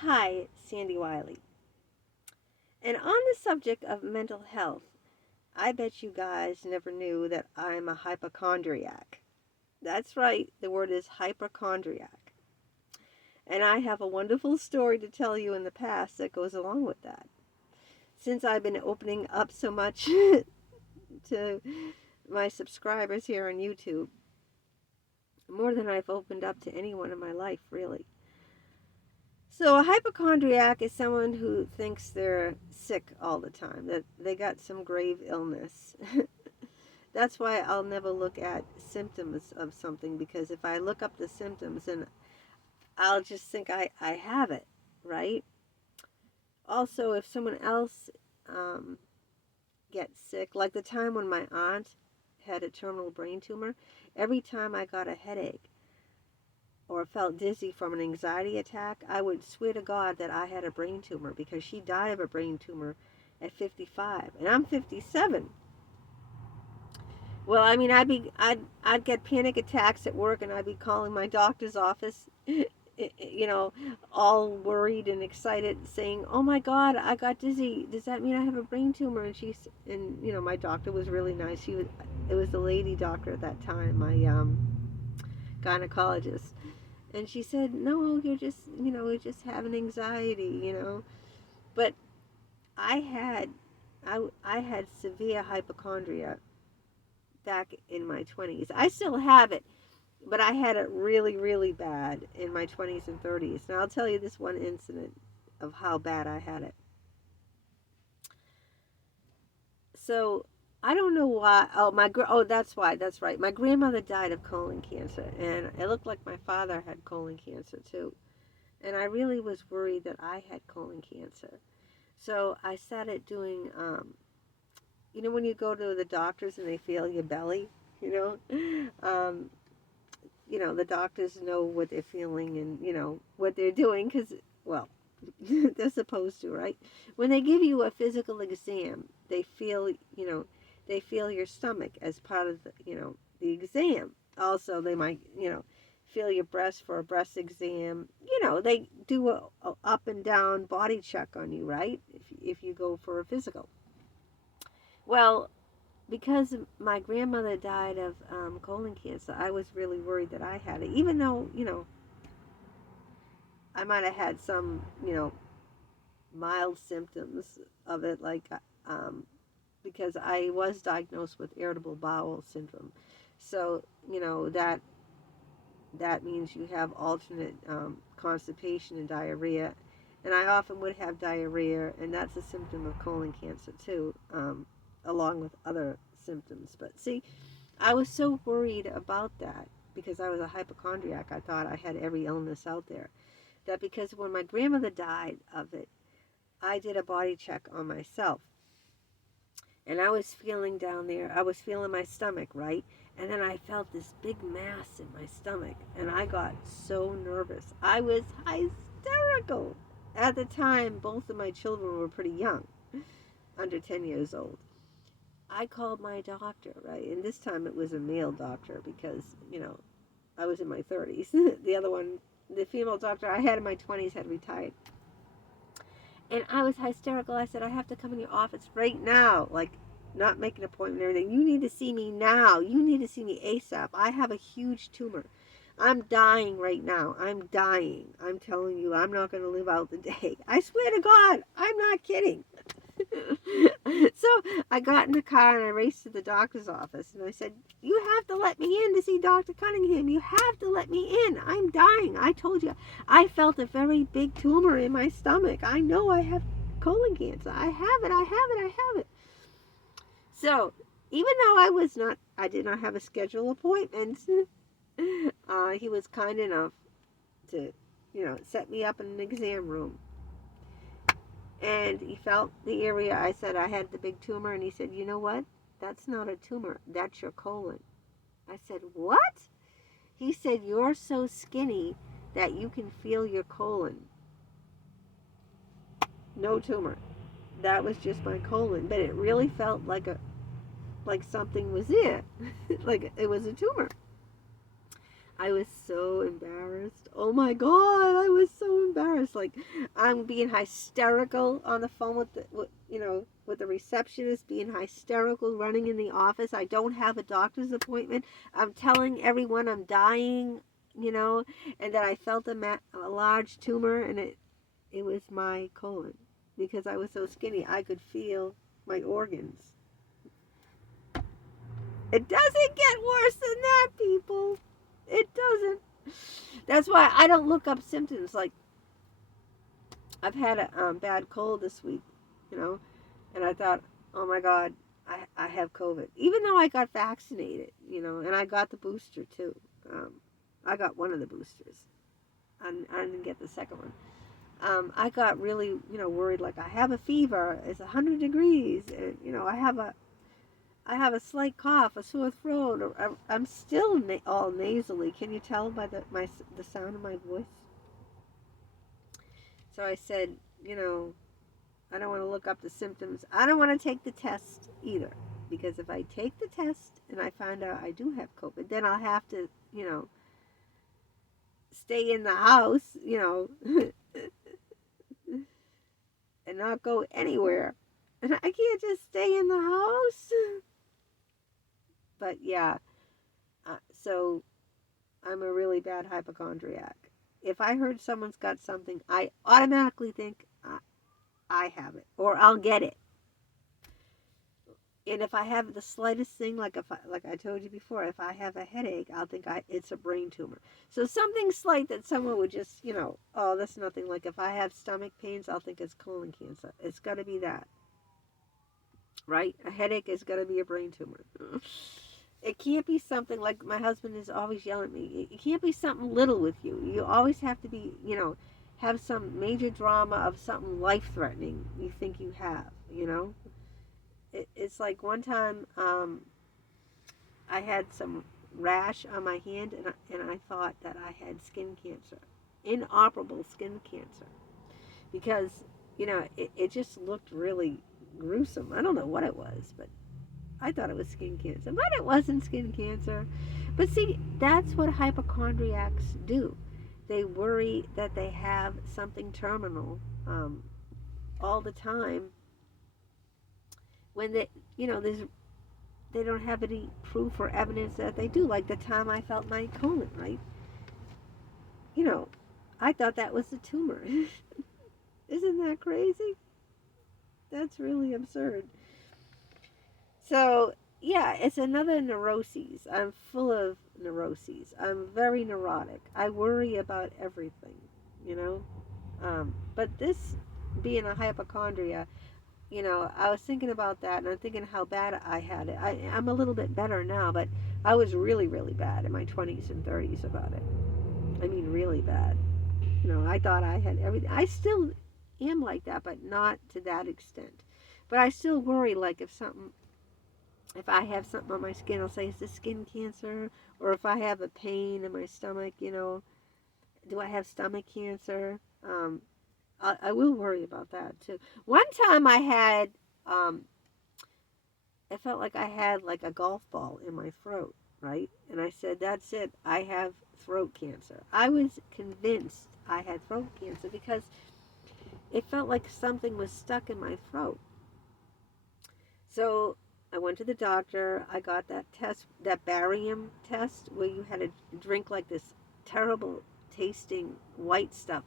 Hi, it's Sandy Wiley. And on the subject of mental health, I bet you guys never knew that I'm a hypochondriac. That's right, the word is hypochondriac. And I have a wonderful story to tell you in the past that goes along with that. Since I've been opening up so much to my subscribers here on YouTube, more than I've opened up to anyone in my life, really. So a hypochondriac is someone who thinks they're sick all the time, that they got some grave illness. That's why I'll never look at symptoms of something, because if I look up the symptoms, then I'll just think I have it, right? Also, if someone else um, gets sick, like the time when my aunt had a terminal brain tumor, every time I got a headache or felt dizzy from an anxiety attack, I would swear to God that I had a brain tumor, because she died of a brain tumor at 55 and I'm 57. Well, I mean, I'd get panic attacks at work, and I'd be calling my doctor's office, all worried and excited, saying, "Oh my God, I got dizzy. Does that mean I have a brain tumor?" And my doctor was really nice. It was the lady doctor at that time, my gynecologist, and she said, "No, you just have an anxiety. But I had, I had severe hypochondria back in my 20s. I still have it, but I had it really, really bad in my 20s and 30s. Now I'll tell you this one incident of how bad I had it. So I don't know why. That's why. That's right. My grandmother died of colon cancer, and it looked like my father had colon cancer too. And I really was worried that I had colon cancer. So I started doing, when you go to the doctors and they feel your belly, um, the doctors know what they're feeling and, what they're doing because, well, they're supposed to, right? When they give you a physical exam, they feel your stomach as part of the exam. Also, they might, feel your breast for a breast exam. They do a up and down body check on you, right? If you go for a physical. Well, because my grandmother died of colon cancer, I was really worried that I had it, even though, I might have had some, mild symptoms of it, like, um, because I was diagnosed with irritable bowel syndrome. So, that means you have alternate constipation and diarrhea. And I often would have diarrhea, and that's a symptom of colon cancer too, along with other symptoms. But see, I was so worried about that because I was a hypochondriac. I thought I had every illness out there. That because when my grandmother died of it, I did a body check on myself. And I was feeling down there, I was feeling my stomach, right? And then I felt this big mass in my stomach. And I got so nervous. I was hysterical. At the time, both of my children were pretty young, under 10 years old. I called my doctor, right? And this time it was a male doctor because, I was in my 30s. The other one, the female doctor I had in my 20s, had retired. And I was hysterical. I said, I have to come in your office right now. Like, not make an appointment and everything. You need to see me now. You need to see me ASAP. I have a huge tumor. I'm dying right now. I'm dying. I'm telling you, I'm not going to live out the day. I swear to God, I'm not kidding. So I got in the car and I raced to the doctor's office and I said, "You have to let me in to see Dr. Cunningham. You have to let me in. I'm dying. I told you, I felt a very big tumor in my stomach. I know I have colon cancer. I have it. I have it. I have it." So even though I did not have a scheduled appointment, he was kind enough to, set me up in an exam room. And he felt the area. I said I had the big tumor, and he said, "You know what? That's not a tumor. That's your colon." I said, "What?" He said, "You're so skinny that you can feel your colon." No tumor. That was just my colon, but it really felt like something was there, like it was a tumor. I was so embarrassed. Oh my God, I was so embarrassed. Like, I'm being hysterical on the phone with the receptionist, being hysterical, running in the office. I don't have a doctor's appointment. I'm telling everyone I'm dying, and that I felt a large tumor, and it was my colon because I was so skinny. I could feel my organs. It doesn't get worse than that, people. It doesn't. That's why I don't look up symptoms. Like, I've had a bad cold this week, you know, and I thought, oh my God, I have COVID. Even though I got vaccinated, and I got the booster too. Um, I got one of the boosters. I didn't get the second one. I got really, worried. Like, I have a fever. It's 100 degrees, and I have a slight cough, a sore throat. Or I'm still all nasally. Can you tell by the sound of my voice? So I said, I don't want to look up the symptoms. I don't want to take the test either. Because if I take the test and I find out I do have COVID, then I'll have to, stay in the house, and not go anywhere. And I can't just stay in the house. But yeah, so I'm a really bad hypochondriac. If I heard someone's got something, I automatically think I have it or I'll get it. And if I have the slightest thing, like I told you before, if I have a headache, I'll think it's a brain tumor. So something slight that someone would just, oh, that's nothing. Like if I have stomach pains, I'll think it's colon cancer. It's got to be that, right? A headache is going to be a brain tumor. It can't be something like my husband is always yelling at me. It can't be something little with you. You always have to be, have some major drama of something life-threatening you think you have. It's like one time I had some rash on my hand, and I thought that I had skin cancer, inoperable skin cancer, because it just looked really gruesome. I don't know what it was, but I thought it was skin cancer, but it wasn't skin cancer. But see, that's what hypochondriacs do. They worry that they have something terminal all the time when they don't have any proof or evidence that they do. Like the time I felt my colon, right? I thought that was a tumor. Isn't that crazy? That's really absurd. So, yeah, it's another neuroses. I'm full of neuroses. I'm very neurotic. I worry about everything, you know. But this being a hypochondria, I was thinking about that, and I'm thinking how bad I had it. I'm a little bit better now, but I was really, really bad in my 20s and 30s about it. I mean, really bad. I thought I had everything. I still am like that, but not to that extent. But I still worry, like if I have something on my skin, I'll say, is this skin cancer? Or if I have a pain in my stomach, do I have stomach cancer? I will worry about that too. One time I felt like I had like a golf ball in my throat, right? And I said, that's it. I have throat cancer. I was convinced I had throat cancer because it felt like something was stuck in my throat. So I went to the doctor. I got that test, that barium test, where you had to drink like this terrible tasting white stuff.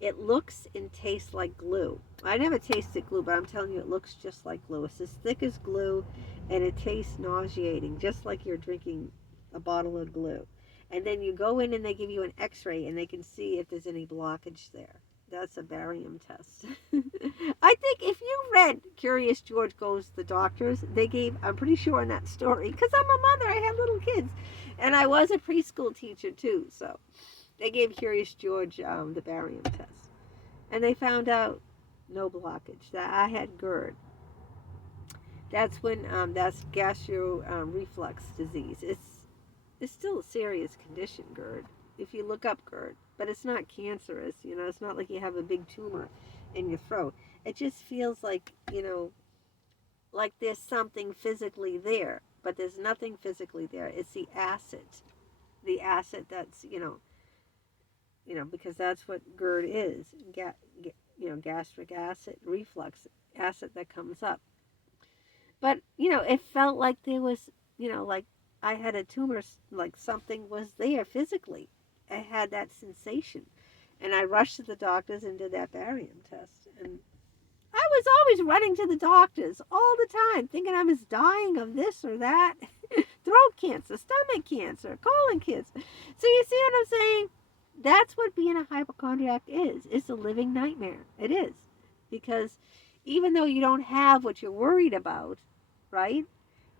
It looks and tastes like glue. I never tasted glue, but I'm telling you, it looks just like glue. It's as thick as glue, and it tastes nauseating, just like you're drinking a bottle of glue. And then you go in and they give you an x-ray, and they can see if there's any blockage there. That's a barium test. I think if you read Curious George Goes to the Doctors, I'm pretty sure in that story, because I'm a mother, I have little kids, and I was a preschool teacher too, so they gave Curious George the barium test. And they found out no blockage, that I had GERD. That's that's gastro reflux disease. It's still a serious condition, GERD, if you look up GERD. But it's not cancerous, it's not like you have a big tumor in your throat. It just feels like, like there's something physically there, but there's nothing physically there. It's the acid. the acid that's, because that's what GERD is, gastric acid, reflux acid that comes up. But, it felt like there was, like I had a tumor, like something was there physically. I had that sensation. And I rushed to the doctors and did that barium test. And I was always running to the doctors all the time, thinking I was dying of this or that. Throat cancer, stomach cancer, colon cancer. So you see what I'm saying? That's what being a hypochondriac is. It's a living nightmare. It is. Because even though you don't have what you're worried about, right?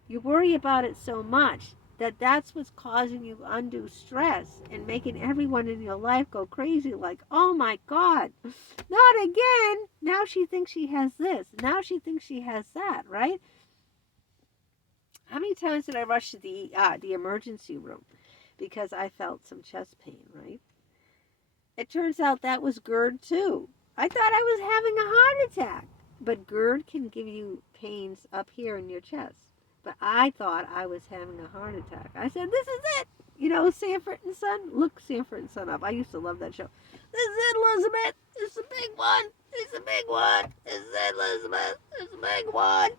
You worry about it so much that that's what's causing you undue stress and making everyone in your life go crazy, like, oh my God, not again. Now she thinks she has this. Now she thinks she has that, right? How many times did I rush to the emergency room because I felt some chest pain, right? It turns out that was GERD too. I thought I was having a heart attack. But GERD can give you pains up here in your chest. But I thought I was having a heart attack. I said, this is it. Sanford and Son. Look Sanford and Son up. I used to love that show. This is it, Elizabeth. It's a big one. It's a big one. This is it, Elizabeth. It's a big one.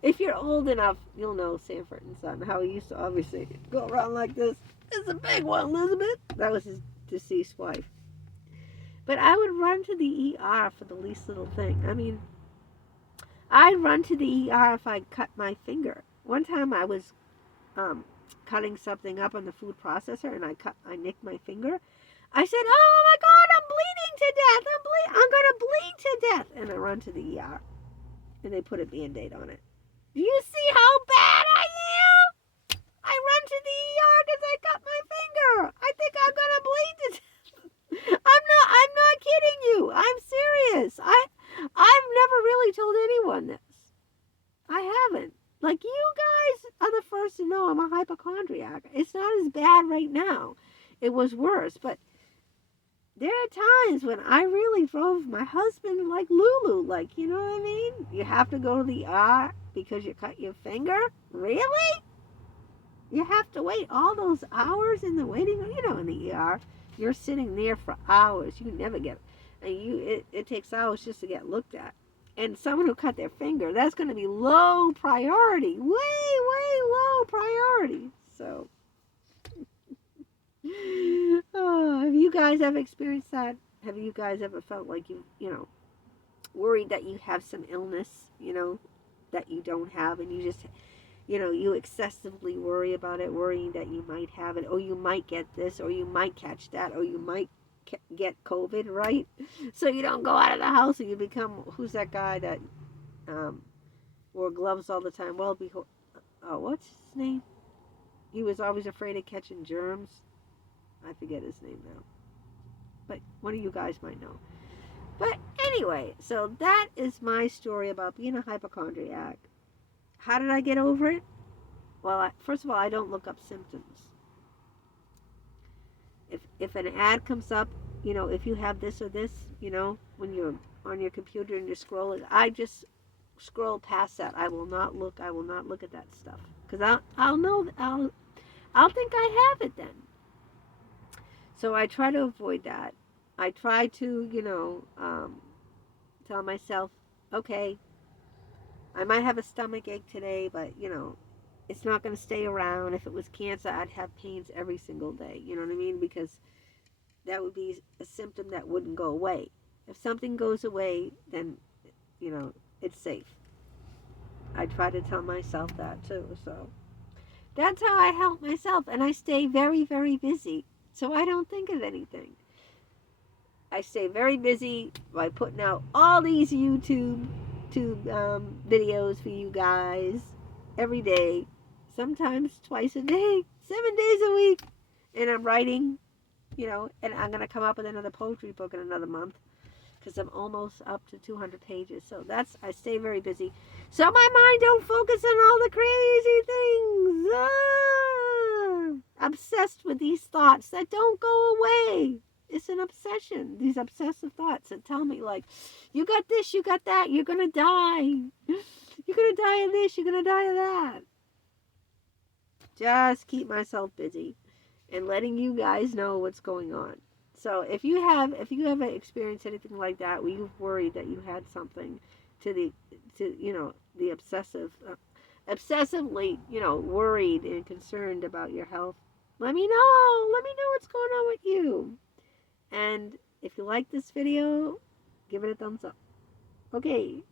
If you're old enough, you'll know Sanford and Son. How he used to obviously go around like this. It's a big one, Elizabeth. That was his deceased wife. But I would run to the ER for the least little thing. I mean, I'd run to the ER if I cut my finger. One time I was cutting something up on the food processor and I nicked my finger. I said, oh my God, I'm bleeding to death. I'm going to bleed to death. And I run to the ER and they put a Band-Aid on it. Do you see how bad I am? I run to the ER because I cut my finger. I think I'm going to bleed to death. I'm not kidding you. I'm serious. I've never really told anyone this. I haven't. Like, you guys are the first to know I'm a hypochondriac. It's not as bad right now. It was worse, but there are times when I really drove my husband like Lulu. Like, you know what I mean? You have to go to the ER because you cut your finger? Really? You have to wait all those hours in the waiting room? In the ER. You're sitting there for hours. You never get, and it takes hours just to get looked at. And someone who cut their finger, that's going to be low priority, way, way low priority. So, have you guys ever experienced that? Have you guys ever felt like worried that you have some illness, that you don't have, and you just, you excessively worry about it, worrying that you might have it, or you might get this, or you might catch that, or you might get COVID, right? So you don't go out of the house and you become, who's that guy that wore gloves all the time? Well, what's his name? He was always afraid of catching germs. I forget his name now. But one of you guys might know. But anyway, so that is my story about being a hypochondriac. How did I get over it? Well, first of all, I don't look up symptoms. If an ad comes up, if you have this or this, when you're on your computer and you're scrolling, I just scroll past that. I will not look at that stuff because I'll think I have it then. So I try to avoid that. I try to, tell myself, okay, I might have a stomach ache today, but, it's not going to stay around. If it was cancer, I'd have pains every single day. You know what I mean? Because that would be a symptom that wouldn't go away. If something goes away, then, it's safe. I try to tell myself that too. So that's how I help myself. And I stay very, very busy. So I don't think of anything. I stay very busy by putting out all these YouTube videos for you guys every day. Sometimes twice a day, 7 days a week. And I'm writing, and I'm going to come up with another poetry book in another month because I'm almost up to 200 pages. So I stay very busy. So my mind don't focus on all the crazy things. Obsessed with these thoughts that don't go away. It's an obsession. These obsessive thoughts that tell me, like, you got this, you got that, you're going to die. You're going to die of this, you're going to die of that. just keep myself busy and letting you guys know what's going on. So if you have experienced anything like that, where you've worried that you had something to the obsessively worried and concerned about your health, let me know. Let me know what's going on with you. And if you like this video, give it a thumbs up. Okay,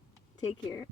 take care.